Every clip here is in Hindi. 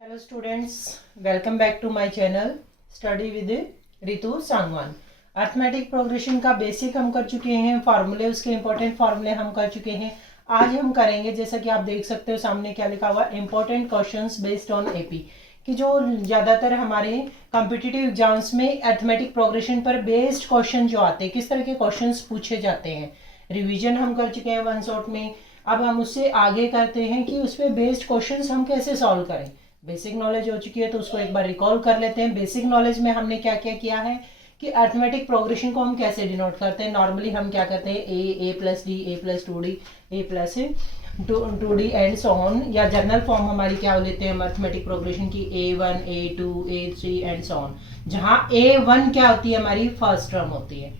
Hello students, welcome back to my channel study with Ritu Sangwan. Arithmetic progression का बेसिक हम कर चुके हैं, फार्मूले उसके इंपॉर्टेंट फार्मूले हम कर चुके हैं। आज हम करेंगे, जैसा कि आप देख सकते हो सामने क्या लिखा हुआ, important questions based on AP, कि जो ज़्यादातर हमारे कॉम्पिटिटिव एग्जाम्स में अर्थमेटिक प्रोग्रेशन पर बेस्ड क्वेश्चन जो आते हैं, किस तरह के क्वेश्चंस पूछे जाते हैं। रिवीजन हम कर चुके हैं वन शॉट में। अब हम उससे आगे करते हैं कि उस पर बेस्ड क्वेश्चंस हम कैसे सॉल्व करें। बेसिक नॉलेज हो चुकी है तो उसको एक बार रिकॉल कर लेते हैं। बेसिक नॉलेज में हमने क्या क्या किया है कि अर्थमेटिक प्रोग्रेशन को हम कैसे डिनोट करते हैं। नॉर्मली हम क्या करते हैं, A plus D, A plus two D, A plus two D and so on, या जनरल फॉर्म हमारी क्या लेते हैं हम अर्थमेटिक प्रोग्रेशन की, A1 A2 A3 and so on, जहाँ A1 क्या होती है, हमारी फर्स्ट टर्म होती है।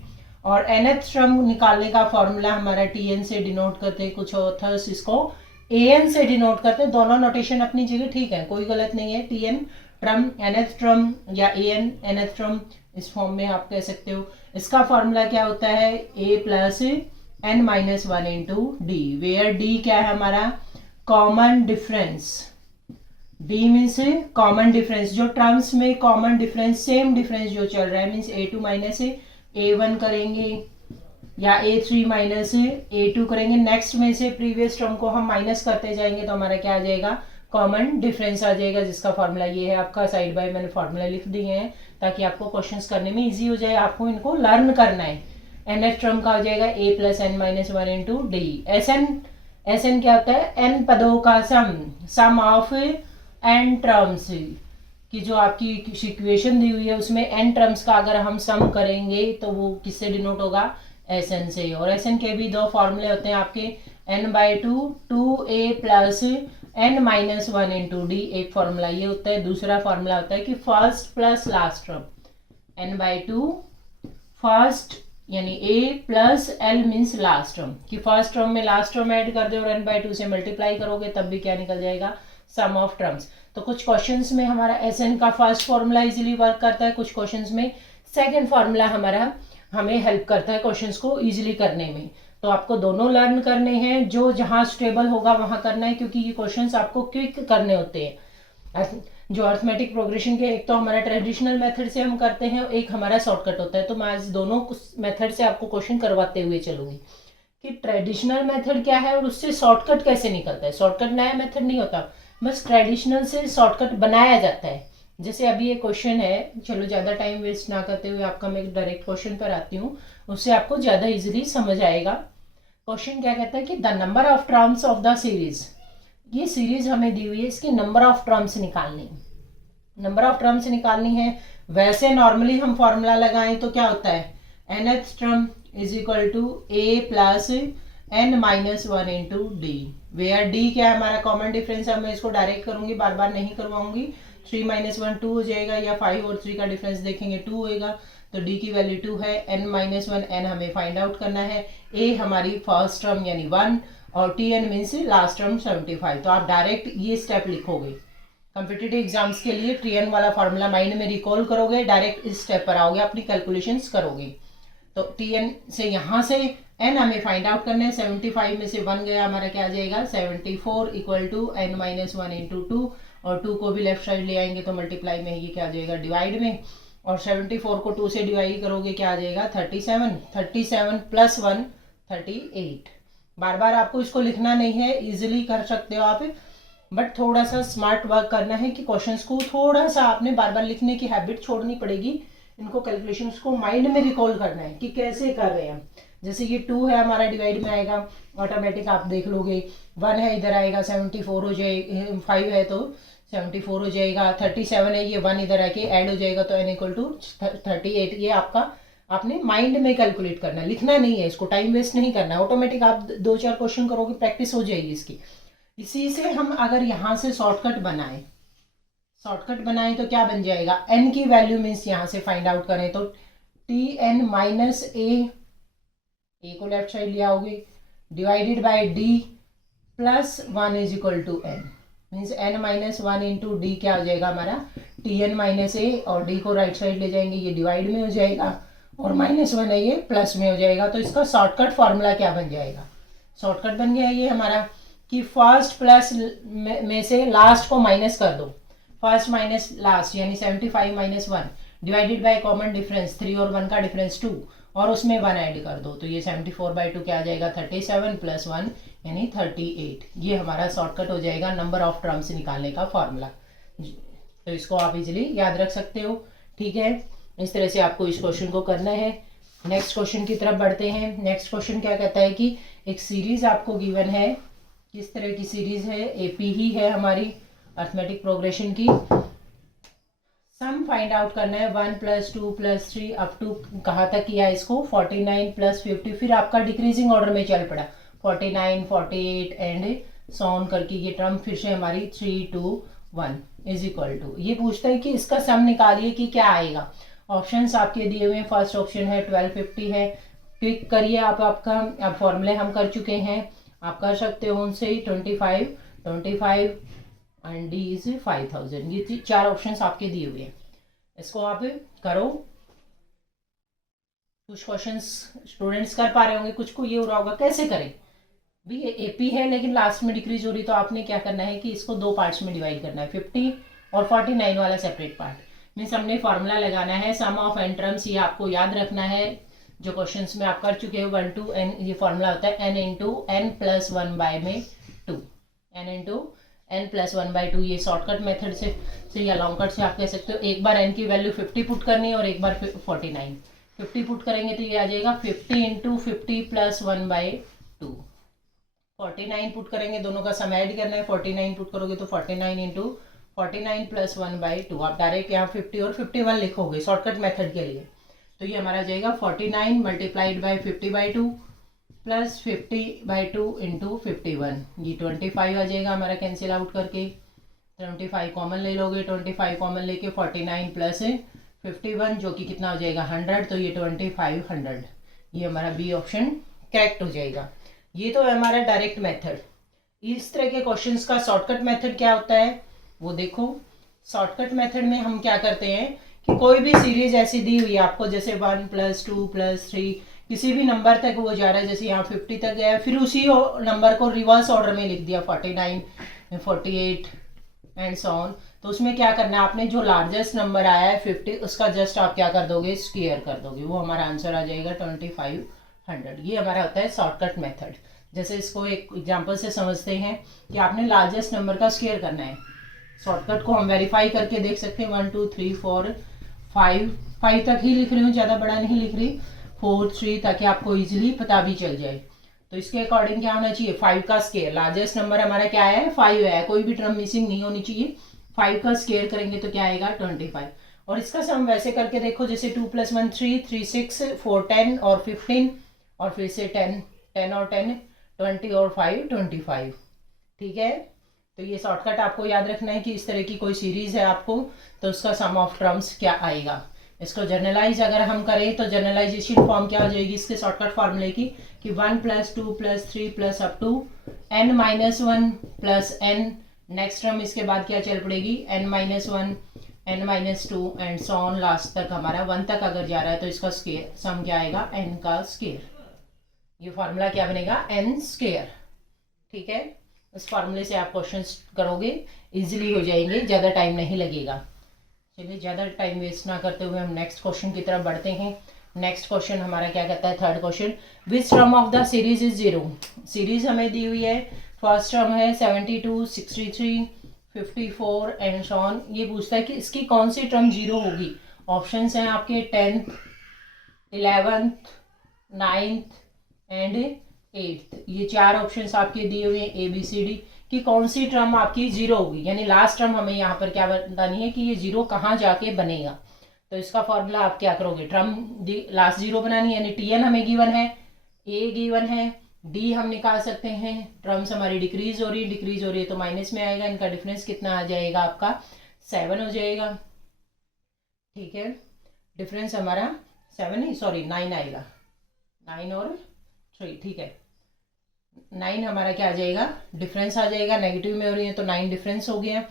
और nth टर्म निकालने का फॉर्मूला हमारा TN से डिनोट करते हैं, कुछ ऑथर्स इसको AN से डिनोट करते हैं। दोनों नोटेशन अपनी जगह ठीक है, कोई गलत नहीं है। TN ट्रम, nth ट्रम, या AN nth ट्रम, इस फॉर्म में आप कह सकते हो। इसका फॉर्मूला क्या होता है, A plus n-1 into d, where d क्या है हमारा, common difference. D means common difference, जो टर्म्स में कॉमन डिफरेंस, सेम डिफरेंस जो चल रहा है, मीन्स A2 माइनस A1 करेंगे या A3 माइनस A2 करेंगे। नेक्स्ट में से प्रीवियस टर्म को हम माइनस करते जाएंगे तो हमारा क्या आ जाएगा, कॉमन डिफरेंस आ जाएगा, जिसका फॉर्मूला ये है आपका। साइड बाय मैंने फॉर्मूला लिख दिए हैं ताकि आपको क्वेश्चंस करने में इजी हो जाए। आपको इनको लर्न करना है। nth टर्म का हो जाएगा A plus n-1 into d. N क्या होता है, n पदों का सम ऑफ n टर्म्स, कि जो आपकी इक्वेशन दी हुई है उसमें n टर्म्स का अगर हम सम करेंगे तो वो किससे डिनोट होगा, Sn से। और Sn के भी दो फॉर्मूले होते हैं आपके, n/2 2a plus n-1 into D, एक फॉर्मूला ये होता है। दूसरा फॉर्मूला होता है कि first plus last term, n/2 first यानी a plus l means last term, कि फर्स्ट टर्म में लास्ट टर्म ऐड कर दो और n/2 से मल्टीप्लाई करोगे तब भी क्या निकल जाएगा, सम ऑफ टर्म्स। तो कुछ क्वेश्चंस में हमारा Sn का फर्स्ट फॉर्मूला इजीली वर्क करता है, कुछ क्वेश्चंस में सेकंड फॉर्मूला हमारा हमें हेल्प करता है क्वेश्चंस को इजीली करने में। तो आपको दोनों लर्न करने हैं, जो जहां स्टेबल होगा वहां करना है, क्योंकि ये क्वेश्चंस आपको क्विक करने होते हैं। जो अर्थमेटिक प्रोग्रेशन के, एक तो हमारा ट्रेडिशनल मेथड से हम करते हैं, एक हमारा शॉर्टकट होता है। तो मैं आज दोनों मेथड से आपको क्वेश्चन करवाते हुए चलूंगी कि ट्रेडिशनल मेथड क्या है और उससे शॉर्टकट कैसे निकलता है। शॉर्टकट नया मेथड नहीं होता, बस ट्रेडिशनल से शॉर्टकट बनाया जाता है। जैसे अभी ये क्वेश्चन है, चलो ज़्यादा टाइम वेस्ट ना करते हुए आपका मैं डायरेक्ट क्वेश्चन पर आती हूँ, उससे आपको ज़्यादा इजीली समझ आएगा। क्वेश्चन क्या कहता है कि the number of terms of the series, ये सीरीज हमें दी हुई है, इसकी नंबर ऑफ टर्म्स निकालनी, नंबर ऑफ टर्म्स निकालनी है। वैसे नॉर्मली हम फॉर्मूला लगाएं तो क्या होता है, nth term is equal to a plus n-1 into d, where d क्या है हमारा कॉमन डिफरेंस है। मैं इसको डायरेक्ट करूंगी, बार बार नहीं करवाऊंगी। 3-1 2 हो जाएगा, या 5 और 3 का डिफरेंस देखेंगे 2 होएगा, तो d की वैल्यू 2 है। n-1 n हमें फाइंड आउट करना है। a हमारी फर्स्ट टर्म यानी 1 और tn मीन्स लास्ट टर्म 75। तो आप डायरेक्ट ये स्टेप लिखोगे, कॉम्पिटिटिव एग्जाम्स के लिए tn वाला फॉर्मूला माइंड में रिकॉल करोगे, डायरेक्ट इस स्टेप पर आओगे, अपनी कैलकुलेशंस करोगे। तो tn से यहाँ से n हमें फाइंड आउट करना है। 75 में से 1 गया, हमारा क्या आ जाएगा, 74 इक्वल टू n-1 इंटू 2, और 2 को भी लेफ्ट साइड ले आएंगे तो मल्टीप्लाई में ये क्या आ जाएगा, डिवाइड में। और 74 को 2 से डिवाइड करोगे क्या आ जाएगा, 37, 37 प्लस 1 38। बार बार आपको इसको लिखना नहीं है, इजिली कर सकते हो आप, बट थोड़ा सा स्मार्ट वर्क करना है कि क्वेश्चंस को थोड़ा सा आपने बार बार लिखने की हैबिट छोड़नी पड़ेगी। इनको कैलकुलेशंस को माइंड में रिकॉल करना है कि कैसे कर रहे हैं। जैसे ये 2 है हमारा, डिवाइड में आएगा ऑटोमेटिक, आप देख लोगे। 1 है इधर आएगा, 74 हो जाएगा, 5 है तो 74 हो जाएगा, 37 है, ये 1 इधर आके ऐड हो जाएगा तो n इक्वल टू 38। ये आपका आपने माइंड में कैलकुलेट करना है, लिखना नहीं है, इसको टाइम वेस्ट नहीं करना है। ऑटोमेटिक आप 2-4 क्वेश्चन करोगे, प्रैक्टिस हो जाएगी इसकी। इसी से हम अगर यहाँ से शॉर्टकट बनाएं तो क्या बन जाएगा, n की वैल्यू मीन्स यहाँ से फाइंड आउट करें तो tn माइनस a को लेफ्ट साइड ले आओगे, divided by d plus 1 is equal to n, means n-1 into d क्या हो जाएगा हमारा, tn माइनस a, और d को राइट साइड ले जाएंगे, ये डिवाइड में हो जाएगा, और -1 है ये प्लस में हो जाएगा। तो इसका शॉर्टकट फॉर्मूला क्या बन जाएगा, शॉर्टकट बन गया ये हमारा कि फर्स्ट प्लस में से लास्ट को माइनस कर दो। फर्स्ट माइनस लास्ट यानी 75 minus 1 divided by common difference 3 और 1 का डिफरेंस 2 और उसमें 1 ऐड कर दो तो ये 74/2 क्या आ जाएगा 37 + 1 यानी 38। ये हमारा शॉर्टकट हो जाएगा नंबर ऑफ टर्म्स निकालने का फॉर्मूला। तो इसको आप इजीली याद रख सकते हो। ठीक है, इस तरह से आपको इस क्वेश्चन को करना है। नेक्स्ट क्वेश्चन की तरफ बढ़ते हैं। नेक्स्ट क्वेश्चन क्या कहता है कि एक सीरीज आपको गिवन है। किस तरह की सीरीज है? एपी ही है हमारी अर्थमेटिक प्रोग्रेशन की। सम फाइंड आउट करना है 1 + 2 + 3 अप टू कहाँ तक किया इसको 49 + 50। फिर आपका डिक्रीजिंग ऑर्डर में चल पड़ा 49, 48 एंड सो ऑन करके ये टर्म फिर से हमारी 3, 2, 1 = ये पूछता है कि इसका सम निकालिए कि क्या आएगा। ऑप्शंस आपके दिए हुए हैं। फर्स्ट ऑप्शन है 1250 है। क्लिक करिए आप। आपका अब फॉर्मूले हम कर चुके हैं, आप कर सकते हो उनसे ही 25 एंड डी इज 5000। ये 4 ऑप्शंस आपके दिए हुए हैं, इसको आप करो। कुछ क्वेश्चंस स्टूडेंट्स कर पा रहे होंगे, कुछ को ये हो रहा होगा कैसे करें भी। ये एपी है लेकिन लास्ट में डिक्रीज हो रही, तो आपने क्या करना है कि इसको 2 पार्ट्स में डिवाइड करना है, 50 और 49 वाला सेपरेट पार्ट। मीन्स हमने फॉर्मूला लगाना है सम ऑफ एन टर्म्स। ये आपको याद रखना है, जो क्वेश्चंस में आप कर चुके हो 1 to n। ये फॉर्मूला होता है n × n + 1/2 n × n + 1/2। ये शॉर्टकट मेथड से या लॉन्ग कट से आप कह सकते हो। एक बार n की वैल्यू 50 पुट करनी है और एक बार 49। 50 पुट करेंगे तो ये आ जाएगा 50 × 50 + 1/2। 49 पुट करेंगे, दोनों का सम ऐड करना है। 49 पुट करोगे तो 49 × 49 + 1/2। आप डायरेक्ट यहाँ 50 और 51 लिखोगे शॉर्टकट मेथड के लिए। तो ये हमारा जाएगा 49 × 50/2 + 50/2 × 51। ये 25 आ जाएगा हमारा कैंसिल आउट करके। 25 कॉमन ले लोगे, 25 कॉमन लेके 49 + 51 जो कि कितना हो जाएगा 100। तो ये 2500। ये हमारा बी ऑप्शन करेक्ट हो जाएगा। ये तो है हमारा डायरेक्ट मेथड। इस तरह के क्वेश्चंस का शॉर्टकट मेथड क्या होता है वो देखो। शॉर्टकट मेथड में हम क्या करते हैं कि कोई भी सीरीज ऐसी दी हुई है आपको, जैसे 1 + 2 + 3 किसी भी नंबर तक वो जा रहा है, जैसे यहाँ 50 तक गया है, फिर उसी नंबर को रिवर्स ऑर्डर में लिख दिया 49, 48 एंड सो ऑन। तो उसमें क्या करना है, आपने जो लार्जेस्ट नंबर आया है 50 उसका जस्ट आप क्या कर दोगे स्क्वायर कर दोगे, वो हमारा आंसर आ जाएगा 2500। ये हमारा होता है शॉर्टकट मेथड। जैसे इसको एक एग्जाम्पल से समझते हैं कि आपने लार्जेस्ट नंबर का स्क्वायर करना है। शॉर्टकट को हम वेरीफाई करके देख सकते हैं 1 2 3 4 5 तक ही लिख रही हूँ, ज़्यादा बड़ा नहीं लिख रही, 4 3 ताकि आपको इजीली पता भी चल जाए। तो इसके अकॉर्डिंग क्या होना चाहिए 5 का स्क्वायर। लार्जेस्ट नंबर हमारा क्या है 5 है, कोई भी टर्म मिसिंग नहीं होनी चाहिए। 5 का स्क्वायर करेंगे तो क्या आएगा 25। और इसका सम वैसे करके देखो, जैसे 2 + 1 3 3 6 4 10 और 15 और फिर से 10 और 10 20 और 5 25। ठीक है, तो ये शॉर्टकट आपको याद रखना है कि इस तरह की कोई सीरीज है आपको तो उसका सम ऑफ टर्म्स क्या आएगा। इसको जर्नलाइज अगर हम करें तो जर्नलाइजेशन फॉर्म क्या हो जाएगी इसके शॉर्टकट फॉर्मूले की कि 1 + 2 + 3 + up to n - 1 + n। Next term इसके बाद क्या चल पड़ेगी n - 1 n - 2 and so on. Last तक हमारा 1 तक अगर जा रहा है तो इसका स्क्वायर सम क्या आएगा n का स्क्वायर। ये फॉर्मूला क्या बनेगा n स्क्वायर। ठीक है, इस फार्मूले से आप क्वेश्चंस करोगे इजीली हो जाएंगे, ज़्यादा टाइम नहीं लगेगा। चलिए ज़्यादा टाइम वेस्ट ना करते हुए हम नेक्स्ट क्वेश्चन की तरफ बढ़ते हैं। नेक्स्ट क्वेश्चन हमारा क्या कहता है, third question, which term of the series is 0। Series हमें दी हुई है, फर्स्ट टर्म है 72 63 54 एंड सो ऑन। ये पूछता है कि इसकी कौन सी टर्म 0 होगी। ऑप्शंस हैं आपके 10th 11th 9th and 8th। ये 4 ऑप्शंस आपके दिए हुए हैं ABCD कि कौन सी टर्म आपकी 0 होगी, यानी लास्ट टर्म हमें यहाँ पर क्या बतानी है कि ये 0 कहाँ जाके बनेगा। तो इसका फॉर्मूला आप क्या करोगे, टर्म लास्ट 0 बनानी है, यानी TN हमें गिवन है, A गिवन है, D हम निकाल सकते हैं। टर्म्स हमारी डिक्रीज हो रही है तो माइनस में आएगा, इनका डिफरेंस कितना आ जाएगा आपका 7 हो जाएगा। ठीक है, डिफरेंस हमारा 7 नहीं सॉरी 9 आएगा, 9 और 3। ठीक है, 9 हमारा क्या आ जाएगा डिफरेंस आ जाएगा, नेगेटिव में हो रही है तो 9 डिफरेंस हो गया।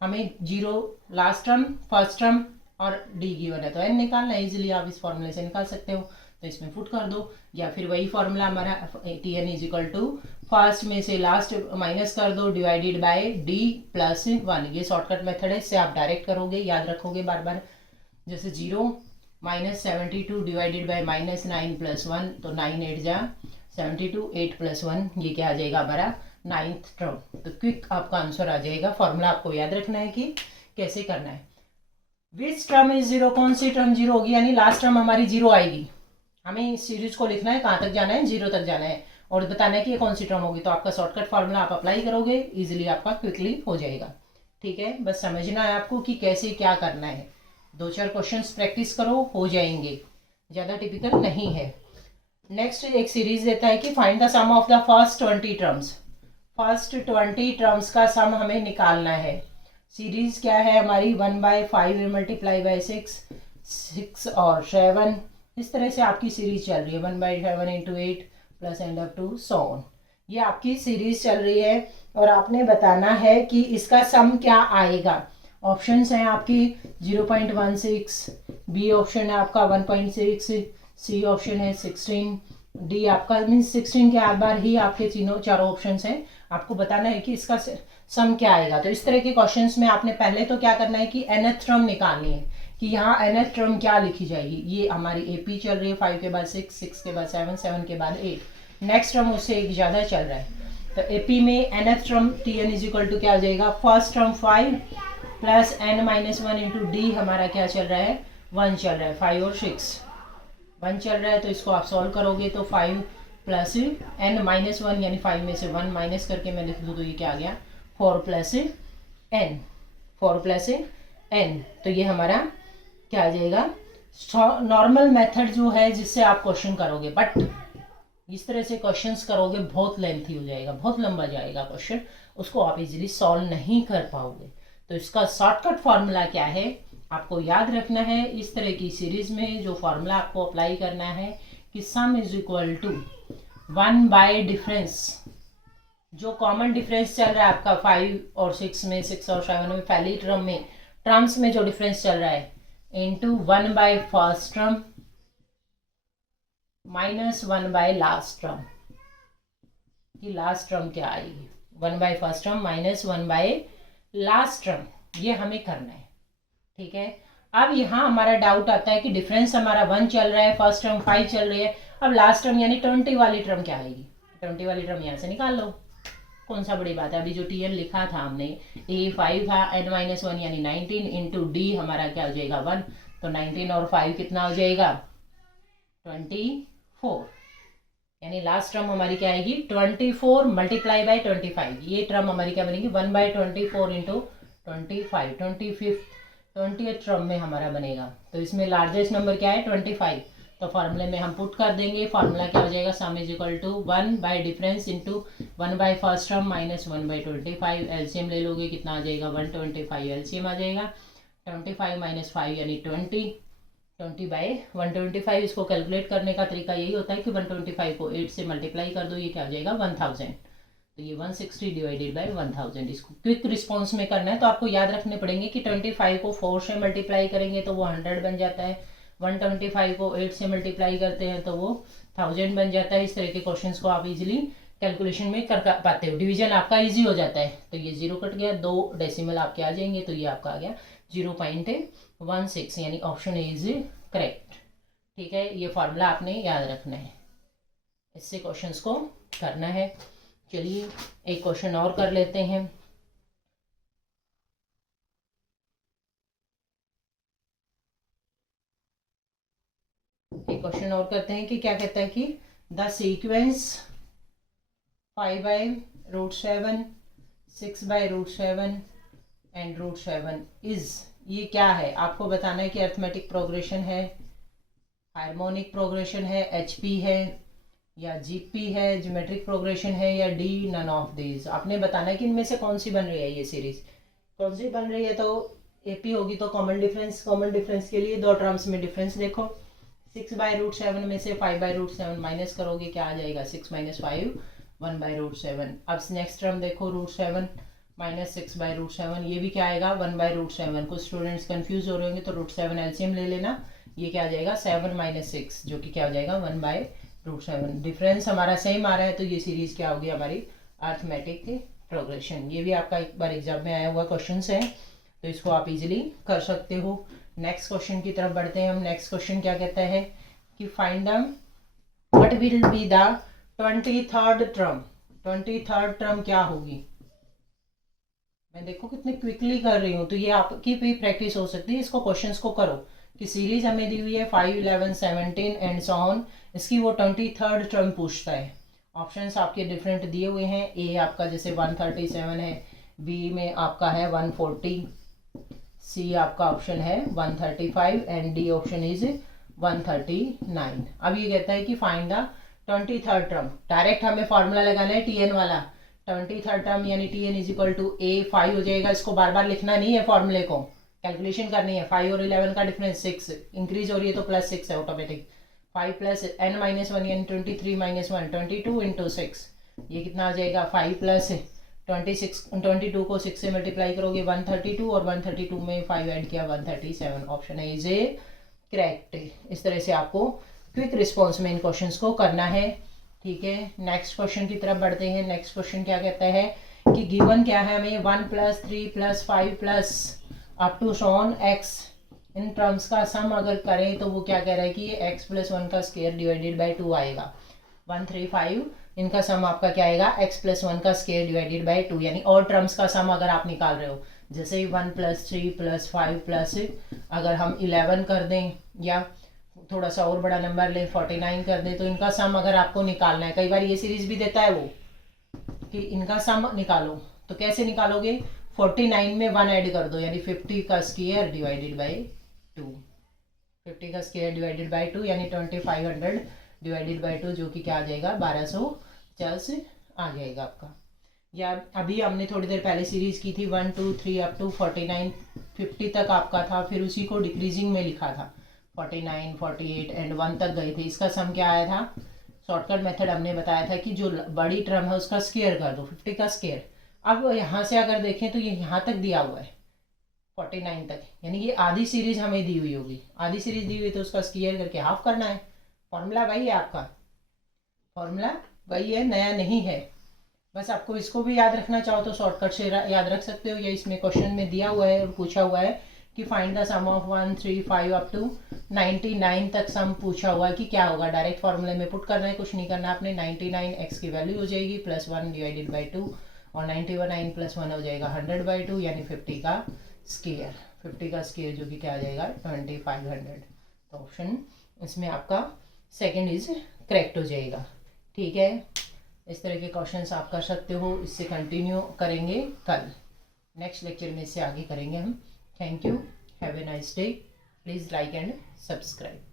हमें 0 लास्ट टर्म फर्स्ट टर्म और D गिवन है तो n निकालना है, इजीली आप इस फॉर्मूले से निकाल सकते हो। तो इसमें पुट कर दो, या फिर वही फॉर्मूला हमारा T n is equal to first में से लास्ट माइनस कर दो डिवाइडेड बाय डी प्लस 1। ये शॉर्टकट मेथड है, इससे आप डायरेक्ट करोगे, याद रखोगे बार बार। जैसे 0 minus 72 divided by minus 9 plus 1, तो 9 8 जा 72, 8 प्लस 1, ये क्या आ जाएगा हमारा 9th टर्म। तो क्विक आपका आंसर आ जाएगा। फॉर्मूला आपको याद रखना है कि कैसे करना है। विच टर्म इज 0, कौन सी टर्म 0 होगी, यानी लास्ट टर्म हमारी 0 आएगी। हमें इस सीरीज को लिखना है, कहाँ तक जाना है, 0 तक जाना है, और बताना है कि ये कौन सी टर्म होगी। तो आपका शॉर्टकट फार्मूला आप अप्लाई करोगे, इजीली आपका क्विकली हो जाएगा। ठीक है, बस समझना है आपको कि कैसे क्या करना है। 2-4 क्वेश्चंस प्रैक्टिस करो, हो जाएंगे, ज़्यादा टिपिकल नहीं है। नेक्स्ट एक सीरीज देता है कि find the sum of the first 20 terms. First 20 terms का सम हमें निकालना है। सीरीज क्या है हमारी, 1/5 मल्टीप्लाई बाय 6 और 7, इस तरह से आपकी सीरीज चल रही है। 1/7 into 8 plus and up to so on, ये आपकी सीरीज चल रही है। और आपने बताना है कि इसका सम क्या आएगा। ऑप्शंस हैं आपकी 0.16, बी ऑप्शन है आपका 1.6, सी ऑप्शन है 16, डी आपका मीन्स 16 के बार ही आपके चारों ऑप्शंस हैं। आपको बताना है कि इसका सम क्या आएगा। तो इस तरह के क्वेश्चंस में आपने पहले तो क्या करना है कि nth टर्म निकालनी है कि यहाँ nth टर्म क्या लिखी जाएगी। ये हमारी AP चल रही है, 5 के बाद 6, 6 के बाद 7, 7 के बाद 8, नेक्स्ट टर्म उससे एक ज़्यादा चल रहा है। तो AP में nth term Tn is equal to क्या आ जाएगा, first term 5 plus n-1 into d हमारा क्या चल रहा है, 1 चल रहा है। 5 और 6 1 चल रहा है, तो इसको आप सॉल्व करोगे तो 5 प्लस n-1 यानी 5 में से 1 माइनस करके मैं लिख दूँ तो ये क्या आ गया 4 प्लस n, 4 प्लस n। तो ये हमारा क्या आ जाएगा, नॉर्मल मेथड जो है जिससे आप क्वेश्चन करोगे। बट इस तरह से क्वेश्चंस करोगे बहुत लेंथी हो जाएगा, बहुत लंबा जाएगा क्वेश्चन, उसको आप इजीली सॉल्व नहीं कर पाओगे। तो इसका शॉर्टकट फार्मूला क्या है आपको याद रखना है। इस तरह की सीरीज में जो फार्मूला आपको अप्लाई करना है कि sum is equal to 1 by difference, जो कॉमन डिफरेंस चल रहा है आपका 5 और 6 में, 6 और 7 में, पहली टर्म्स में जो डिफरेंस चल रहा है, into 1 by first term minus 1 by last term. कि लास्ट टर्म क्या आएगी, 1 by first term minus 1 by last term, ये हमें करना है। ठीक है, अब यहाँ हमारा डाउट आता है कि डिफरेंस हमारा 1 चल रहा है, फर्स्ट टर्म 5 चल रही है, अब लास्ट टर्म यानी 20 वाली टर्म क्या आएगी। 20 वाली टर्म यहाँ से निकाल लो, कौन सा बड़ी बात है। अभी जो Tn लिखा था हमने, A5 था, n-1 यानी 19 इंटू डी हमारा क्या हो जाएगा 1, तो 19 और 5 कितना हो जाएगा 24, यानी लास्ट टर्म हमारी क्या आएगी 24 मल्टीप्लाई बाय 25। ये टर्म हमारी क्या बनेगी 1 बाय 24 इंटू 25, 20th टर्म में हमारा बनेगा। तो इसमें लार्जेस्ट नंबर क्या है 25, तो फार्मूले में हम पुट कर देंगे। फार्मूला क्या हो जाएगा, sum is equal to 1 by difference into 1 by first term minus 1 by 25। LCM ले लोगे कितना आ जाएगा 125, एलसीएम आ जाएगा 25 माइनस 5 यानी 20 बाय 125। इसको कैलकुलेट करने का तरीका यही होता है कि 125 को 8 से मल्टीप्लाई कर दो, ये क्या हो जाएगा 1000। तो ये 160 डिवाइडेड बाय 1000। इसको क्विक रिस्पॉन्स में करना है तो आपको याद रखने पड़ेंगे कि 25 को 4 से मल्टीप्लाई करेंगे तो वो 100 बन जाता है, 125 को 8 से मल्टीप्लाई करते हैं तो वो 1000 बन जाता है। इस तरह के क्वेश्चंस को आप इजीली कैलकुलेशन में कर पाते हो, डिवीजन आपका इजी हो जाता है। तो ये 0 कट गया, 2 डेसिमल आपके आ जाएंगे, तो ये आपका आ गया 0.16, यानी ऑप्शन ए इज करेक्ट। ठीक है, ये फार्मूला आपने याद रखना है, इससे क्वेश्चंस को करना है। चलिए एक क्वेश्चन और कर लेते हैं। एक क्वेश्चन और करते हैं कि क्या कहता है कि द सीक्वेंस 5/√7, 6/√7 एंड √7 इज, ये क्या है आपको बताना है कि अरिथमेटिक प्रोग्रेशन है, हार्मोनिक प्रोग्रेशन है, एचपी है या जीपी है, ज्योमेट्रिक प्रोग्रेशन है या डी नन ऑफ दीज। आपने बताना है कि इनमें से कौन सी बन रही है, ये सीरीज कौन सी बन रही है। तो एपी होगी तो कॉमन डिफरेंस के लिए 2 टर्म्स में डिफरेंस देखो, 6/√7 में से 5/√7 माइनस करोगे क्या आ जाएगा 6 - 5 1/√7। अब नेक्स्ट टर्म देखो √7 माइनस 6/√7, ये भी क्या आएगा 1/√7। कुछ स्टूडेंट्स कंफ्यूज हो रहे होंगे तो √7 एलसीएम ले लेना, ये क्या आ जाएगा 7 माइनस 6 जो कि क्या हो जाएगा 1/√7। डिफरेंस हमारा सेम आ रहा है तो ये सीरीज क्या होगी हमारी अर्थमेटिक प्रोग्रेशन। ये भी आपका एक बार एग्जाम में आया हुआ क्वेश्चन है तो इसको आप इजीली कर सकते हो। नेक्स्ट क्वेश्चन की तरफ बढ़ते हैं हम। नेक्स्ट क्वेश्चन क्या कहता है कि find the what will be the 23rd term. 23rd term क्या होगी। मैं देखो कितने क्विकली कर रही हूँ तो ये आपकी भी प्रैक्टिस हो सकती है। इसको क्वेश्चंस को करो कि सीरीज हमें दी हुई है 5, 11, 17 एंड सो ऑन, इसकी वो 23rd टर्म पूछता है। ऑप्शंस आपके डिफरेंट दिए हुए हैं। ए आपका जैसे 137 है, बी में आपका है 140, सी आपका ऑप्शन है 135 एंड डी ऑप्शन इज 139। अब ये कहता है कि find the 23rd term. Direct हमें फॉर्मूला लगाना है टीएन वाला। 23rd टर्म यानी टीएन इज इक्वल टू ए 5 हो जाएगा। इसको बार बार लिखना नहीं है, फॉर्मूले को कैलकुलेशन करनी है। 5 और 11 का डिफरेंस 6, इंक्रीज हो रही है तो +6 है ऑटोमेटिक। 5 प्लस n-1 यानी 23 माइनस 1 22 इंटू 6, ये कितना आ जाएगा 5 प्लस 22 को 6 से मल्टीप्लाई करोगे 132 और 132 में 5 ऐड किया 137। ऑप्शन है इज ए करेक्ट। इस तरह से आपको क्विक रिस्पॉन्स में इन क्वेश्चंस को करना है। ठीक है, नेक्स्ट क्वेश्चन की तरफ बढ़ते हैं। नेक्स्ट क्वेश्चन क्या कहता है कि गिवन क्या है हमें 1 + 3 + 5 प्लस अप टू सॉन x इन टर्म्स का सम अगर करें तो वो क्या कह रहा है कि ये x + 1 का स्क्वायर डिवाइडेड बाय 2 आएगा। 1, 3, 5 इनका सम आपका क्या आएगा x + 1 का स्क्वायर डिवाइडेड बाय 2, यानी और टर्म्स का सम अगर आप निकाल रहे हो जैसे 1 + 3 + 5 प्लस अगर हम 11 कर दें या थोड़ा सा और बड़ा नंबर लें 49 कर दें तो इनका सम अगर आपको निकालना है, कई बार ये सीरीज भी देता है वो कि इनका सम निकालो, तो कैसे निकालोगे 49 में 1 ऐड कर दो यानी 50 का स्क्वायर डिवाइडेड बाय 2। 50 का स्क्वायर डिवाइडेड बाय 2 यानी 2500 डिवाइडेड बाय 2 जो कि क्या आ जाएगा 1250 आ जाएगा आपका। या अभी हमने थोड़ी देर पहले सीरीज की थी 1, 2, 3 अप टू 49, 50 तक आपका था, फिर उसी को डिक्रीजिंग में लिखा था 49, 48 एंड 1 तक गए थे। इसका सम क्या आया था, शॉर्टकट मेथड हमने बताया था कि जो बड़ी टर्म है उसका स्क्वायर कर दो 50 का स्क्वायर। अब यहाँ से अगर देखें तो ये यहाँ तक दिया हुआ है 49 तक, यानी ये आधी सीरीज हमें दी हुई होगी। आधी सीरीज दी हुई तो उसका स्क्वायर करके हाफ करना है। फॉर्मूला वही है आपका, फॉर्मूला वही है, नया नहीं है। बस आपको इसको भी याद रखना चाहो तो शॉर्टकट से याद रख सकते हो। या इसमें क्वेश्चन में दिया हुआ है और पूछा हुआ है कि find the sum of 1, 3, 5 up to 99 तक सम पूछा हुआ है कि क्या होगा। डायरेक्ट फॉर्मूले में पुट करना है, कुछ नहीं करना आपने। 99 x की वैल्यू हो जाएगी +1 डिवाइडेड बाई 2 और 99 + 1 हो जाएगा 100/2 यानी 50 का स्क्वायर। 50 का स्क्वायर जो कि क्या आ जाएगा 2500। तो ऑप्शन इसमें आपका सेकंड इज करेक्ट हो जाएगा। ठीक है, इस तरह के क्वेश्चंस आप कर सकते हो। इससे कंटिन्यू करेंगे कल, नेक्स्ट लेक्चर में इससे आगे करेंगे हम। Thank you, have a nice day. Please like and subscribe.